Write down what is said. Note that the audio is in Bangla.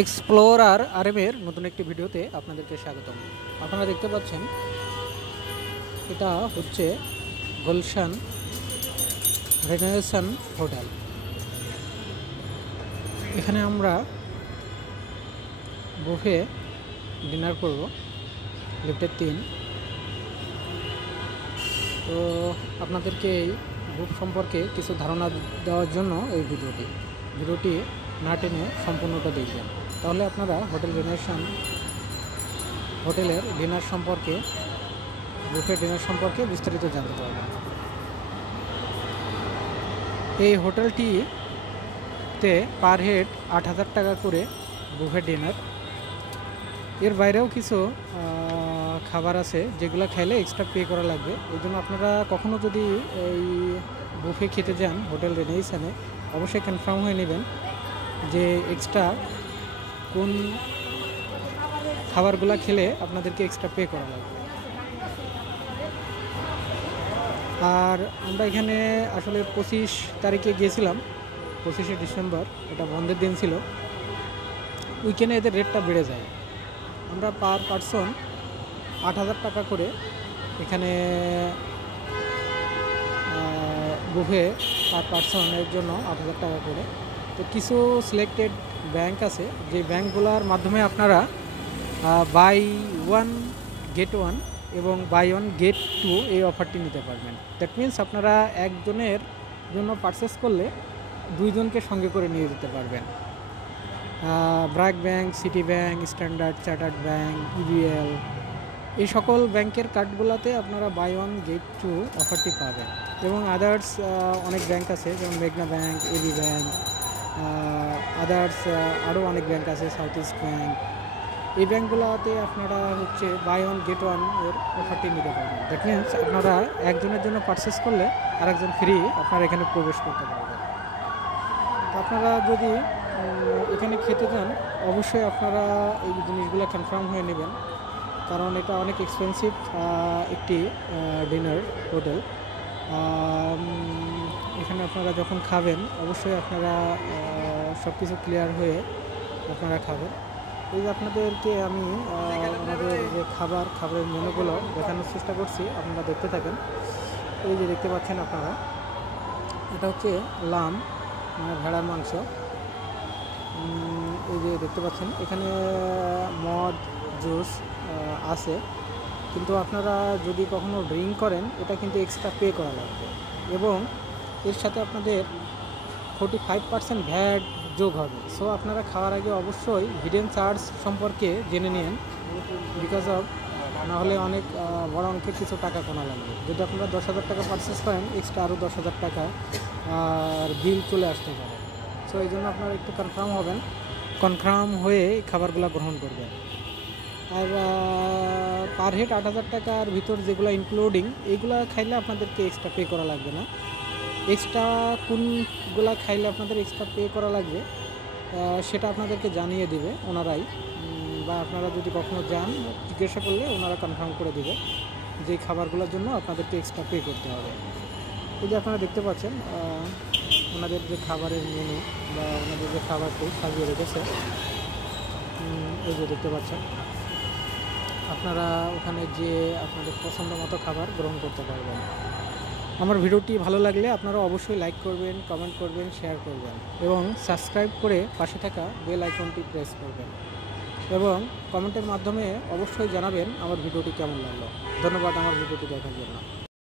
এক্সপ্লোরার আরএমের নতুন একটি ভিডিওতে আপনাদেরকে স্বাগতম। আপনারা দেখতে পাচ্ছেন এটা হচ্ছে গুলশান রেনোভেশন হোটেল। এখানে আমরা বুফে ডিনার করব, লিফটের 3। তো আপনাদেরকে এই বুফ সম্পর্কে কিছু ধারণা দেওয়ার জন্য এই ভিডিওটি না টেনে সম্পূর্ণটা দেখবেন, তাহলে আপনারা হোটেলের ডিনার সম্পর্কে, বুফে ডিনার সম্পর্কে বিস্তারিত জানতে পারবেন। এই হোটেলটিতে পার হেড ৮,০০০ টাকা করে বুফে ডিনার। এর বাইরেও কিছু খাবার আছে যেগুলো খাইলে এক্সট্রা পে করা লাগবে। এই জন্য আপনারা কখনও যদি এই বুফে খেতে যান হোটেল রেনেসানে, অবশ্যই কনফার্ম হয়ে নেবেন যে এক্সট্রা কোন খাবারগুলো খেলে আপনাদেরকে এক্সট্রা পে করা লাগবে। আর আমরা এখানে আসলে 25 তারিখে গিয়েছিলাম, 25শে ডিসেম্বর, এটা বন্ধের দিন ছিল। উইকেন্ডে এদের রেটটা বেড়ে যায়। আমরা পার পারসন ৮,০০০ টাকা করে এখানে বুফে পার পারসনের জন্য ৮,০০০ টাকা করে। তো কিছু সিলেক্টেড ব্যাংক আছে, যে ব্যাংকগুলোর মাধ্যমে আপনারা বাই 1 গেট 1 এবং বাই 1 গেট 2 এই অফারটি নিতে পারবেন। দ্যাট মিনস আপনারা একজনের জন্য পারচেস করলে 2 জনকে সঙ্গে করে নিয়ে যেতে পারবেন। BRAC bank, city bank, standard chartered bank, EBL, এই সকল ব্যাংকের কার্ডগুলোতে আপনারা বাই 1 গেট 2 অফারটি পাবেন। এবং আদার্স অনেক ব্যাংক আছে, যেমন মেঘনা ব্যাংক, এবি ব্যাংক, আদার্স আরও অনেক ব্যাংক আছে, সাউথ ইস্ট ব্যাংক। এই ব্যাংকগুলোতে আপনারা হচ্ছে বাই 1 গেট 1 এর অফারটি নিতে পারবেন। দ্যাট মিনস আপনারা একজনের জন্য পারচেস করলে আরেকজন ফ্রি আপনারা এখানে প্রবেশ করতে পারবেন। তো আপনারা যদি এখানে খেতে যান, অবশ্যই আপনারা এই জিনিসগুলো কনফার্ম হয়ে নেবেন, কারণ এটা অনেক এক্সপেন্সিভ একটি ডিনার হোটেল। এখানে আপনারা যখন খাবেন অবশ্যই আপনারা সব কিছু ক্লিয়ার হয়ে আপনারা খাবেন। এই যে আপনাদেরকে আমি আমাদের যে খাবারের মেনুগুলো দেখানোর চেষ্টা করছি, আপনারা দেখতে থাকেন। এই যে দেখতে পাচ্ছেন আপনারা, এটা হচ্ছে লাম, মানে ভেড়ার মাংস। এই যে দেখতে পাচ্ছেন এখানে মদ, জুস আছে, কিন্তু আপনারা যদি কখনো ড্রিঙ্ক করেন এটা কিন্তু এক্সট্রা পে করা লাগবে, এবং এর সাথে আপনাদের 45% ভ্যাট যোগ হবে। সো আপনারা খাওয়ার আগে অবশ্যই হিডেন চার্জ সম্পর্কে জেনে নিন, বিকজ অফ নাহলে অনেক বড় অঙ্কের কিছু টাকা কোনা লাগবে। যদি আপনারা 10,000 টাকা পারচেস করেন, এক্সট্রা আরও 10,000 টাকা আর বিল চলে আসতে পারে। সো এই জন্য আপনারা একটু কনফার্ম হয়ে খাবারগুলো গ্রহণ করবেন। আর পার হেড 8,000 টাকার ভিতর যেগুলো ইনক্লুডিং, এইগুলো খাইলে আপনাদেরকে এক্সট্রা পে করা লাগবে না। এক্সট্রা কোনগুলো খাইলে আপনাদের এক্সট্রা পে করা লাগবে সেটা আপনাদেরকে জানিয়ে দিবে ওনারাই, বা আপনারা যদি কখনো যান জিজ্ঞাসা করলে ওনারা কনফার্ম করে দিবে যে খাবারগুলোর জন্য আপনাদেরকে এক্সট্রা পে করতে হবে। এই যে আপনারা দেখতে পাচ্ছেন ওনাদের যে খাবারের মেনু বা ওনাদের যে খাবারটি সাজিয়ে রেখেছে, এই যে দেখতে পাচ্ছেন, আপনারা ওখানে যে আপনাদের পছন্দ মতো খাবার গ্রহণ করতে পারবেন। আমার ভিডিওটি ভালো লাগলে আপনারা অবশ্যই লাইক করবেন, কমেন্ট করবেন, শেয়ার করবেন, এবং সাবস্ক্রাইব করে পাশে থাকা বেল আইকনটি প্রেস করবেন, এবং কমেন্টের মাধ্যমে অবশ্যই জানাবেন আমার ভিডিওটি কেমন লাগলো। ধন্যবাদ আমার ভিডিওটি দেখার জন্য।